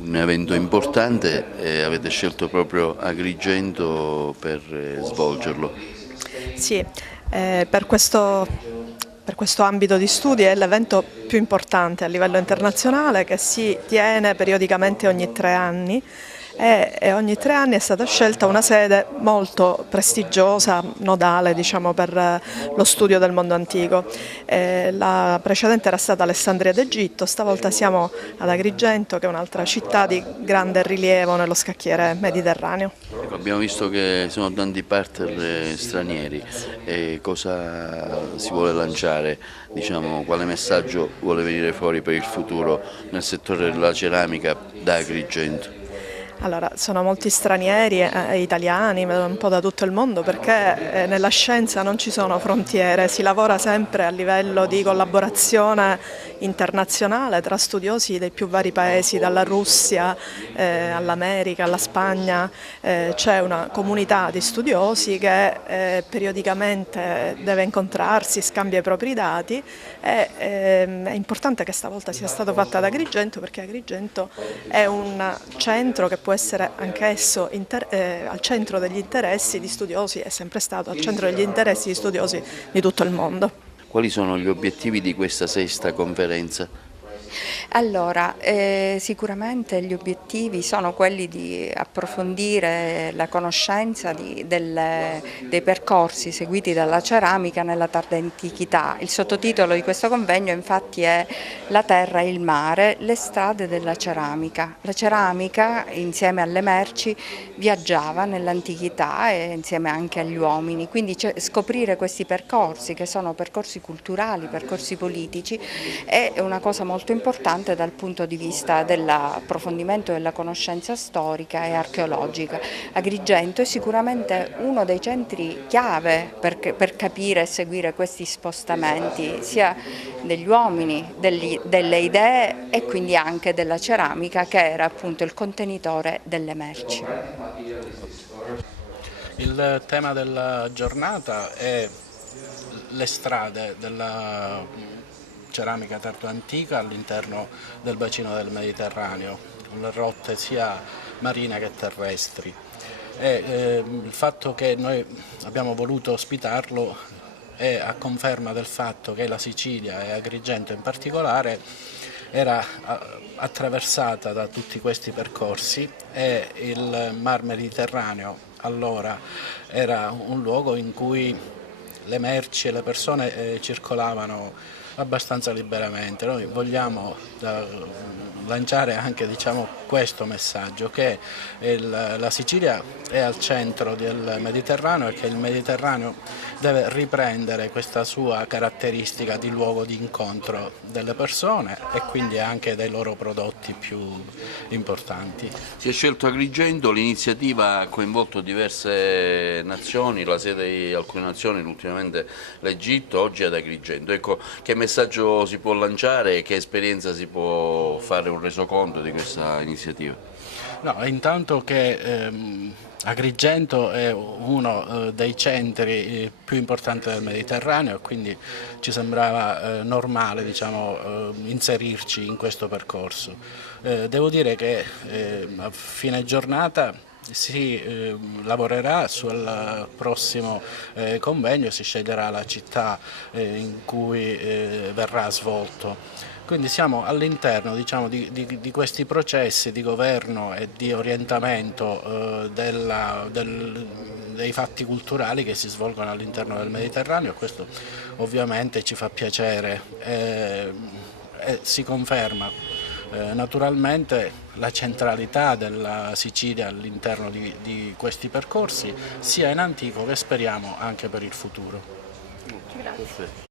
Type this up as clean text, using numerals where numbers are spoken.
un evento importante e avete scelto proprio Agrigento per svolgerlo. Sì, per questo ambito di studi è l'evento più importante a livello internazionale che si tiene periodicamente ogni 3 anni e ogni 3 anni è stata scelta una sede molto prestigiosa, nodale diciamo, per lo studio del mondo antico. La precedente era stata Alessandria d'Egitto, stavolta siamo ad Agrigento che è un'altra città di grande rilievo nello scacchiere mediterraneo. Ecco, abbiamo visto che sono tanti partner stranieri e cosa si vuole lanciare, diciamo, quale messaggio vuole venire fuori per il futuro nel settore della ceramica da Agrigento? Allora, sono molti stranieri, italiani, un po' da tutto il mondo perché nella scienza non ci sono frontiere, si lavora sempre a livello di collaborazione internazionale tra studiosi dei più vari paesi, dalla Russia all'America, alla Spagna, c'è una comunità di studiosi che periodicamente deve incontrarsi, scambia i propri dati e è importante che stavolta sia stato fatto ad Agrigento perché Agrigento è un centro che può essere anch'esso al centro degli interessi di studiosi, è sempre stato al centro degli interessi di studiosi di tutto il mondo. Quali sono gli obiettivi di questa sesta conferenza? Allora, sicuramente gli obiettivi sono quelli di approfondire la conoscenza dei percorsi seguiti dalla ceramica nella tarda antichità. Il sottotitolo di questo convegno infatti è La terra e il mare, le strade della ceramica. La ceramica insieme alle merci viaggiava nell'antichità e insieme anche agli uomini, quindi scoprire questi percorsi che sono percorsi culturali, percorsi politici è una cosa molto importante dal punto di vista dell'approfondimento della conoscenza storica e archeologica. Agrigento è sicuramente uno dei centri chiave per capire e seguire questi spostamenti sia degli uomini, delle idee e quindi anche della ceramica che era appunto il contenitore delle merci. Il tema della giornata è le strade della ceramica tardo-antica all'interno del bacino del Mediterraneo, con le rotte sia marine che terrestri. Il fatto che noi abbiamo voluto ospitarlo è a conferma del fatto che la Sicilia e Agrigento in particolare era attraversata da tutti questi percorsi e il Mar Mediterraneo allora era un luogo in cui le merci e le persone circolavano abbastanza liberamente. Noi vogliamo lanciare anche questo messaggio, che la Sicilia è al centro del Mediterraneo e che il Mediterraneo deve riprendere questa sua caratteristica di luogo di incontro delle persone e quindi anche dei loro prodotti più importanti. Si è scelto Agrigento, l'iniziativa ha coinvolto diverse nazioni, la sede di alcune nazioni, ultimamente l'Egitto, oggi ad Agrigento. Ecco, che messaggio si può lanciare e che esperienza si può fare un resoconto di questa iniziativa? No, intanto che Agrigento è uno dei centri più importanti del Mediterraneo e quindi ci sembrava normale inserirci in questo percorso. Devo dire che a fine giornata si lavorerà sul prossimo convegno, si sceglierà la città in cui verrà svolto. Quindi siamo all'interno di questi processi di governo e di orientamento dei fatti culturali che si svolgono all'interno del Mediterraneo e questo ovviamente ci fa piacere e si conferma naturalmente la centralità della Sicilia all'interno di questi percorsi sia in antico che speriamo anche per il futuro. Grazie.